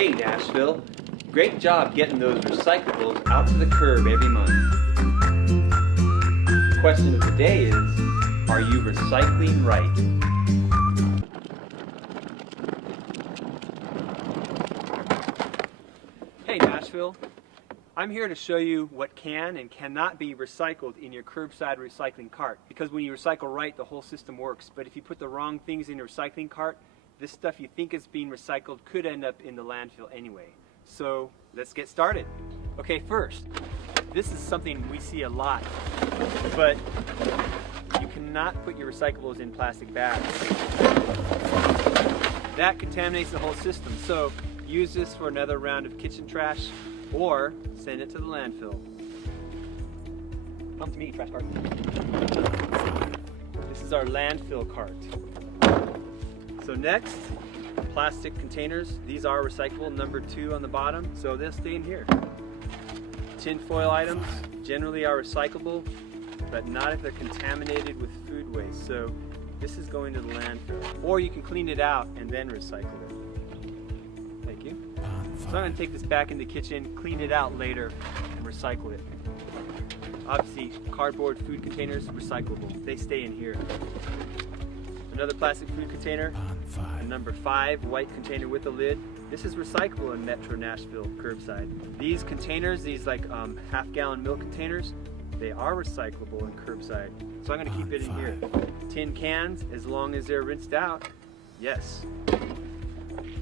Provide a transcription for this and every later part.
Hey Nashville, great job getting those recyclables out to the curb every month. The question of the day is, are you recycling right? Hey Nashville, I'm here to show you what can and cannot be recycled in your curbside recycling cart. Because when you recycle right, the whole system works. But if you put the wrong things in your recycling cart, this stuff you think is being recycled could end up in the landfill anyway. So let's get started. Okay, first, this is something we see a lot, but you cannot put your recyclables in plastic bags. That contaminates the whole system. So use this for another round of kitchen trash or send it to the landfill. Come to me, trash cart. This is our landfill cart. So next, plastic containers. These are recyclable, number 2 on the bottom, so they'll stay in here. Tin foil items generally are recyclable, but not if they're contaminated with food waste. So this is going to the landfill. Or you can clean it out and then recycle it. Thank you. So I'm going to take this back in the kitchen, clean it out later, and recycle it. Obviously, cardboard food containers, recyclable. They stay in here. Another plastic food container, a number 5 white container with a lid. This is recyclable in Metro Nashville curbside. These containers, these like half-gallon milk containers, they are recyclable in curbside. So I'm going to keep it in here. Tin cans, as long as they're rinsed out, yes.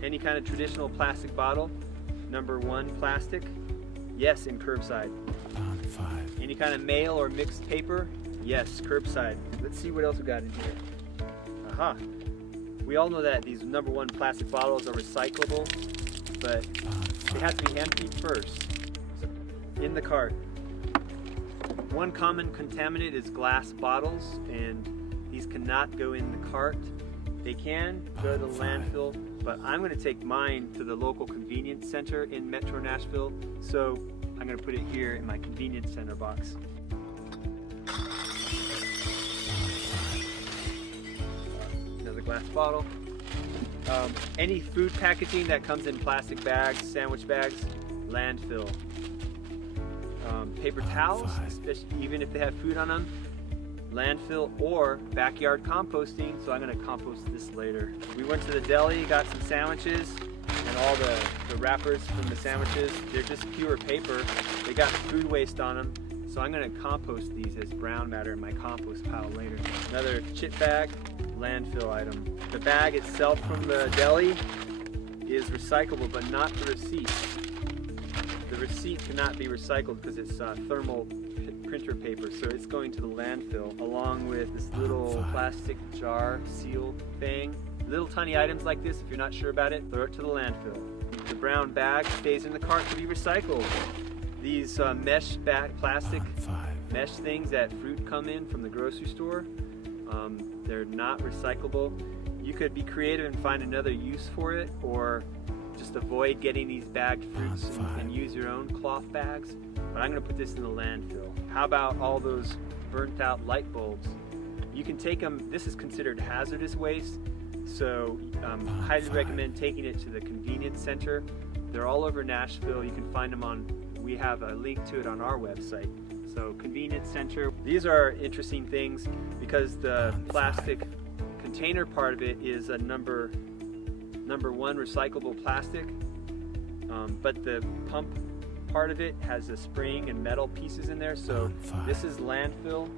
Any kind of traditional plastic bottle, number 1 plastic, yes, in curbside. Any kind of mail or mixed paper, yes, curbside. Let's see what else we got in here. Aha. We all know that these number 1 plastic bottles are recyclable, but they have to be emptied first. So in the cart. One common contaminant is glass bottles, and these cannot go in the cart. They can go to the landfill, but I'm going to take mine to the local convenience center in Metro Nashville, so I'm going to put it here in my convenience center box. Another glass bottle. Any food packaging that comes in plastic bags, sandwich bags, landfill. Paper towels, especially even if they have food on them, landfill or backyard composting, so I'm going to compost this later. We went to the deli, got some sandwiches, and all the wrappers from the sandwiches, they're just pure paper. They got food waste on them, so I'm going to compost these as brown matter in my compost pile later. Another chip bag, landfill item. The bag itself from the deli is recyclable, but not the receipt. The receipt cannot be recycled because it's thermal printer paper, so it's going to the landfill along with this little plastic jar seal thing. Little tiny items like this, if you're not sure about it, throw it to the landfill. The brown bag stays in the cart to be recycled. These mesh plastic mesh things that fruit come in from the grocery store, they're not recyclable. You could be creative and find another use for it, or just avoid getting these bagged fruits and use your own cloth bags. But I'm going to put this in the landfill. How about all those burnt out light bulbs? You can take them, this is considered hazardous waste, so highly recommend taking it to the convenience center. They're all over Nashville. You can find them on, we have a link to it on our website. So convenience center. These are interesting things because the plastic container part of it is a number 1 recyclable plastic, but the pump part of it has a spring and metal pieces in there, so this is landfill,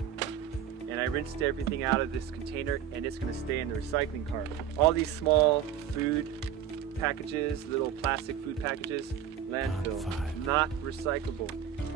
and I rinsed everything out of this container and it's going to stay in the recycling cart. All these small food packages, little plastic food packages, landfill, not recyclable.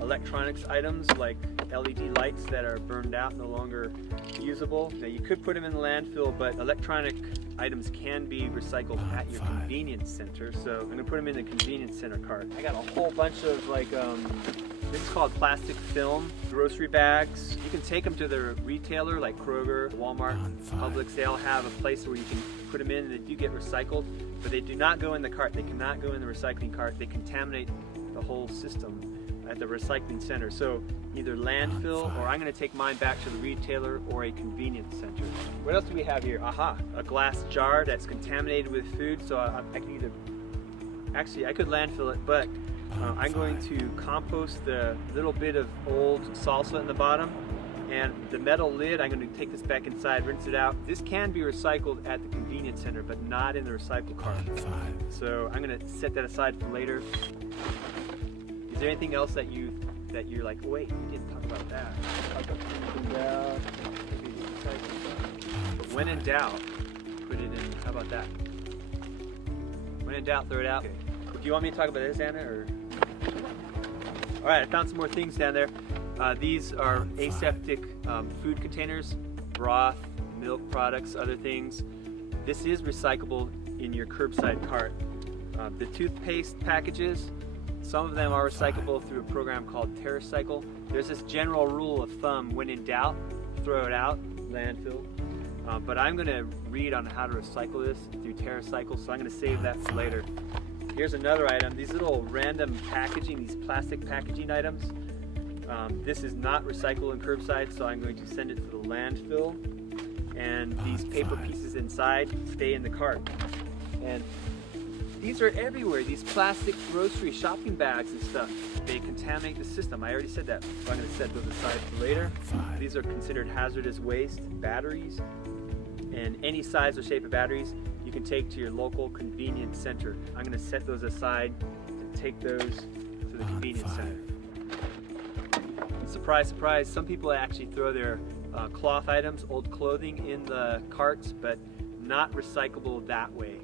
Electronics items like LED lights that are burned out, no longer usable. Now you could put them in the landfill, but electronic items can be recycled at your convenience center, so I'm going to put them in the convenience center cart. I got a whole bunch of like, this is called plastic film, grocery bags. You can take them to the retailer like Kroger, Walmart, Publix. They all have a place where you can put them in and they do get recycled, but they do not go in the cart. They cannot go in the recycling cart. They contaminate the whole system at the recycling center. So either landfill, or I'm going to take mine back to the retailer or a convenience center. What else do we have here? Aha, a glass jar that's contaminated with food, so I can either Actually, I could landfill it, but I'm going to compost the little bit of old salsa in the bottom, and the metal lid, I'm going to take this back inside, rinse it out. This can be recycled at the convenience center, but not in the recycle cart. So I'm going to set that aside for later. Is there anything else that you're like, wait, you didn't talk about that? But when in doubt, put it in. How about that? When in doubt, throw it out. Okay. Do you want me to talk about this, Anna? Or? All right, I found some more things down there. These are aseptic food containers, broth, milk products, other things. This is recyclable in your curbside cart. The toothpaste packages, some of them are recyclable through a program called TerraCycle. There's this general rule of thumb, when in doubt, throw it out, landfill. But I'm going to read on how to recycle this through TerraCycle, so I'm going to save that for later. Here's another item, these little random packaging, these plastic packaging items. This is not recyclable in curbside, so I'm going to send it to the landfill. And these paper pieces inside stay in the cart. And these are everywhere, these plastic grocery shopping bags and stuff. They contaminate the system. I already said that, so I'm going to set those aside for later. These are considered hazardous waste. Batteries and any size or shape of batteries you can take to your local convenience center. I'm going to set those aside to take those to the convenience center. Surprise, surprise, some people actually throw their cloth items, old clothing in the carts, but not recyclable that way.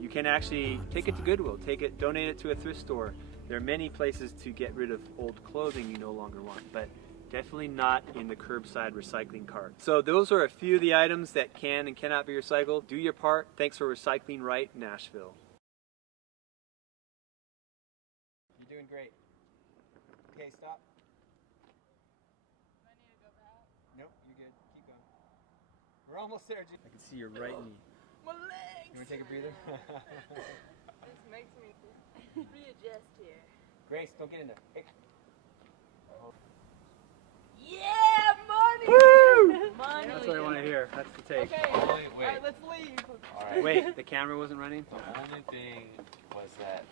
You can actually take it to Goodwill, donate it to a thrift store. There are many places to get rid of old clothing you no longer want, but definitely not in the curbside recycling cart. So those are a few of the items that can and cannot be recycled. Do your part. Thanks for recycling right, Nashville. You're doing great. Okay, stop. Do I need to go back? Nope, you're good. Keep going. We're almost there, G. I can see your right knee. My legs! You want to take a breather? This makes me readjust here. Grace, don't get in there. Hey. Yeah, money! Woo! Money! That's what I want to hear. That's the take. Okay, Wait. alright, let's leave. All right. Wait, the camera wasn't running? The only thing was that